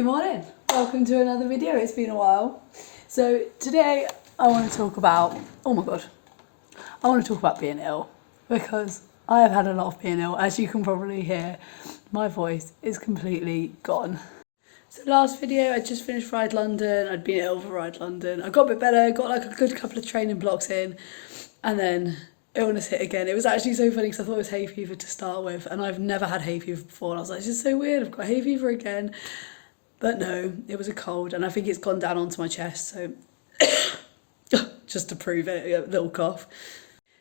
Good morning, welcome to another video. It's been a while. So today I want to talk about, I want to talk about being ill, because I have had a lot of being ill. As you can probably hear, my voice is completely gone. So last video, I just finished Ride London. I'd been ill for Ride London. I got a bit better, got like a good couple of training blocks in, and then illness hit again. It was actually so funny because I thought it was hay fever to start with, and I've never had hay fever before, and I was like, this is so weird, I've got hay fever again. But no, it was a cold, and I think it's gone down onto my chest, so just to prove it, a little cough.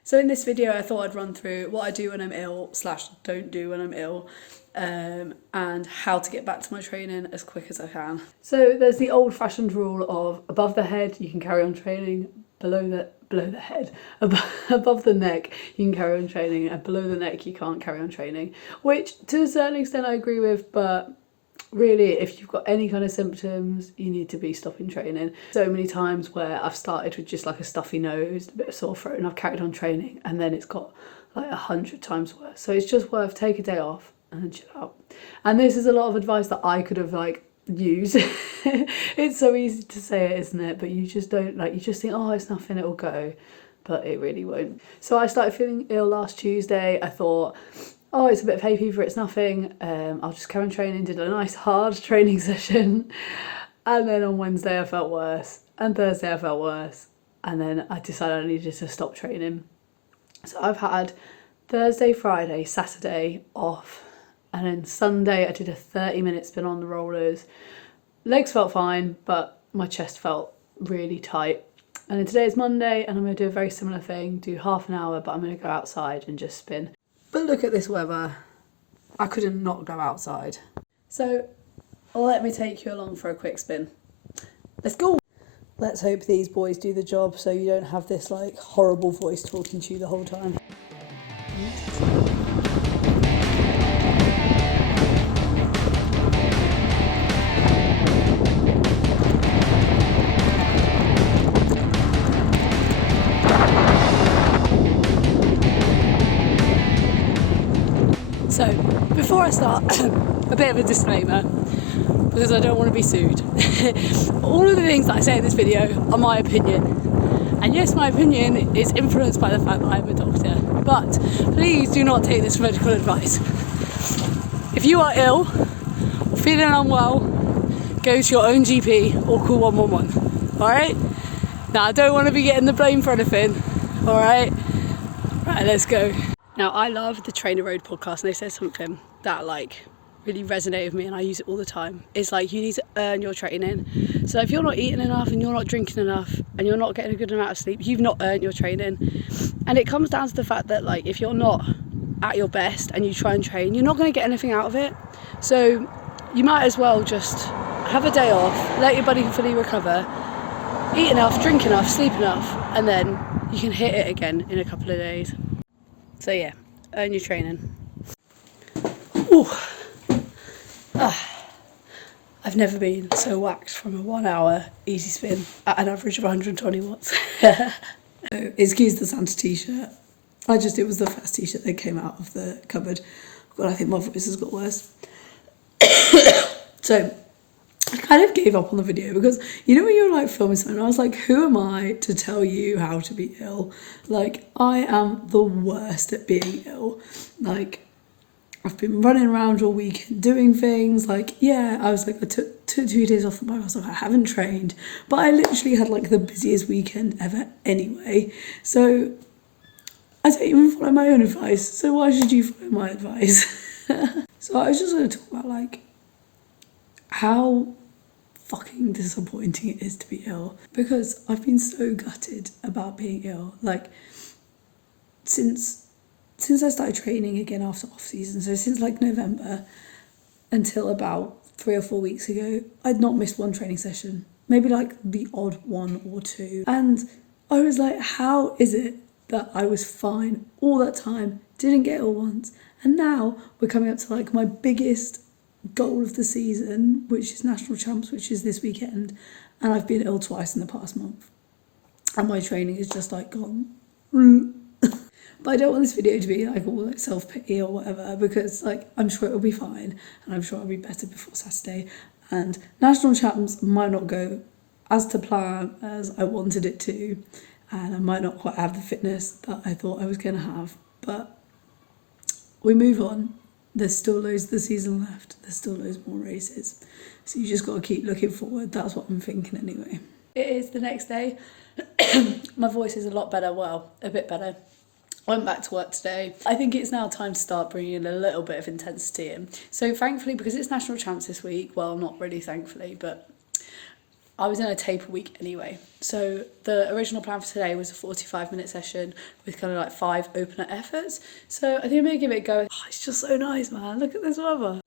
So in this video, I thought I'd run through what I do when I'm ill / don't do when I'm ill, and how to get back to my training as quick as I can. So there's the old-fashioned rule of above the head, you can carry on training, below the head, above the neck, you can carry on training, and below the neck, you can't carry on training, which to a certain extent I agree with, but really, if you've got any kind of symptoms, you need to be stopping training. So many times where I've started with just like a stuffy nose, a bit of sore throat, and I've carried on training, and then it's got like 100 times worse. So it's just worth take a day off and then chill out. And this is a lot of advice that I could have like used. It's so easy to say it, isn't it? But you just don't, like, you just think, oh, it's nothing, it'll go. But it really won't. So I started feeling ill last Tuesday. I thought, oh, it's a bit of hay fever, it's nothing, I'll just carry on training, did a nice hard training session, and then on Wednesday I felt worse, and Thursday I felt worse, and then I decided I needed to stop training. So I've had Thursday, Friday, Saturday off, and then Sunday I did a 30-minute spin on the rollers. Legs felt fine, but my chest felt really tight. And then today is Monday, and I'm going to do a very similar thing, do half an hour, but I'm going to go outside and just spin. But look at this weather. I couldn't not go outside. So let me take you along for a quick spin. Let's go. Let's hope these boys do the job so you don't have this like horrible voice talking to you the whole time. So, before I start, a bit of a disclaimer, because I don't want to be sued. All of the things that I say in this video are my opinion. And yes, my opinion is influenced by the fact that I'm a doctor. But please do not take this for medical advice. If you are ill or feeling unwell, go to your own GP or call 111. Alright? Now, I don't want to be getting the blame for anything. Alright? Right, let's go. Now, I love the Trainer Road podcast, and they said something that like really resonated with me, and I use it all the time. It's like, you need to earn your training. So if you're not eating enough and you're not drinking enough and you're not getting a good amount of sleep, you've not earned your training. And it comes down to the fact that like, if you're not at your best and you try and train, you're not going to get anything out of it. So you might as well just have a day off, let your body fully recover, eat enough, drink enough, sleep enough, and then you can hit it again in a couple of days. So yeah, earn your training. Ooh. I've never been so whacked from a 1 hour easy spin at an average of 120 watts. So, excuse the Santa t-shirt. It was the first t-shirt that came out of the cupboard. God, I think my voice has got worse. So, I kind of gave up on the video because, you know, when you're like filming something, I was like, who am I to tell you how to be ill? Like, I am the worst at being ill. Like, I've been running around all weekend doing things. Like, yeah, I was like, I took 2 days off the bike. I was like, I haven't trained. But I literally had like the busiest weekend ever anyway. So, I don't even follow my own advice. So why should you follow my advice? So I was just going to talk about like how fucking disappointing it is to be ill, because I've been so gutted about being ill. Like, since I started training again after off season, so since like November until about 3 or 4 weeks ago, I'd not missed one training session, maybe like the odd 1 or 2. And I was like, how is it that I was fine all that time, didn't get ill once, and now we're coming up to like my biggest goal of the season, which is national champs, which is this weekend, and I've been ill twice in the past month, and my training is just like gone. But I don't want this video to be like all like self-pity or whatever, because like I'm sure it'll be fine, and I'm sure I'll be better before Saturday, and national champs might not go as to plan as I wanted it to, and I might not quite have the fitness that I thought I was going to have, but we move on. There's still loads of the season left, there's still loads more races, so you just got to keep looking forward. That's what I'm thinking anyway. It is the next day. My voice is a lot better, well, a bit better. I went back to work today. I think it's now time to start bringing in a little bit of intensity in. So thankfully, because it's national champs this week, well, not really thankfully, but I was in a taper week anyway. So the original plan for today was a 45-minute session with kind of like 5 opener efforts. So I think I'm going to give it a go. Oh, it's just so nice, man. Look at this weather.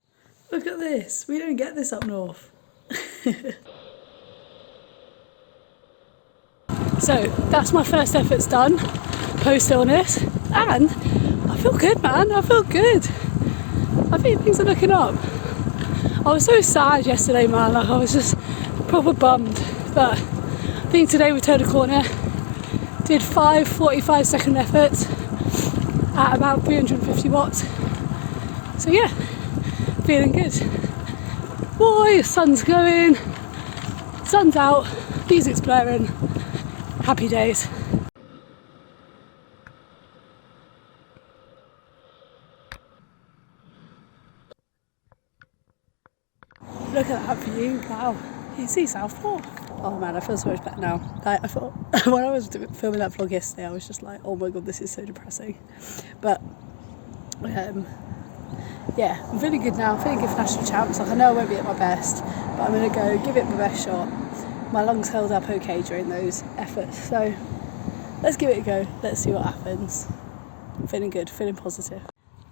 Look at this. We don't get this up north. So that's my first efforts done, post-illness, and I feel good, man. I feel good. I think things are looking up. I was so sad yesterday, man. Like, I was just proper bummed, but I think today we turned a corner. Did 5 45-second efforts at about 350 watts. So yeah, feeling good. Boy, the sun's going, sun's out, music's blaring. Happy days. Look at that view, wow. You see Southport? Oh man, I feel so much better now. I thought, when I was filming that vlog yesterday, I was just like, oh my god, this is so depressing. But, yeah, I'm feeling good now. I'm feeling good for national champs. Like, I know I won't be at my best, but I'm going to go give it my best shot. My lungs held up okay during those efforts, so let's give it a go. Let's see what happens. I'm feeling good, feeling positive.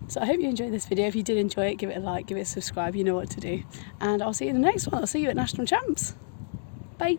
So I hope you enjoyed this video. If you did enjoy it, give it a like, give it a subscribe, you know what to do. And I'll see you in the next one. I'll see you at National Champs. Bye.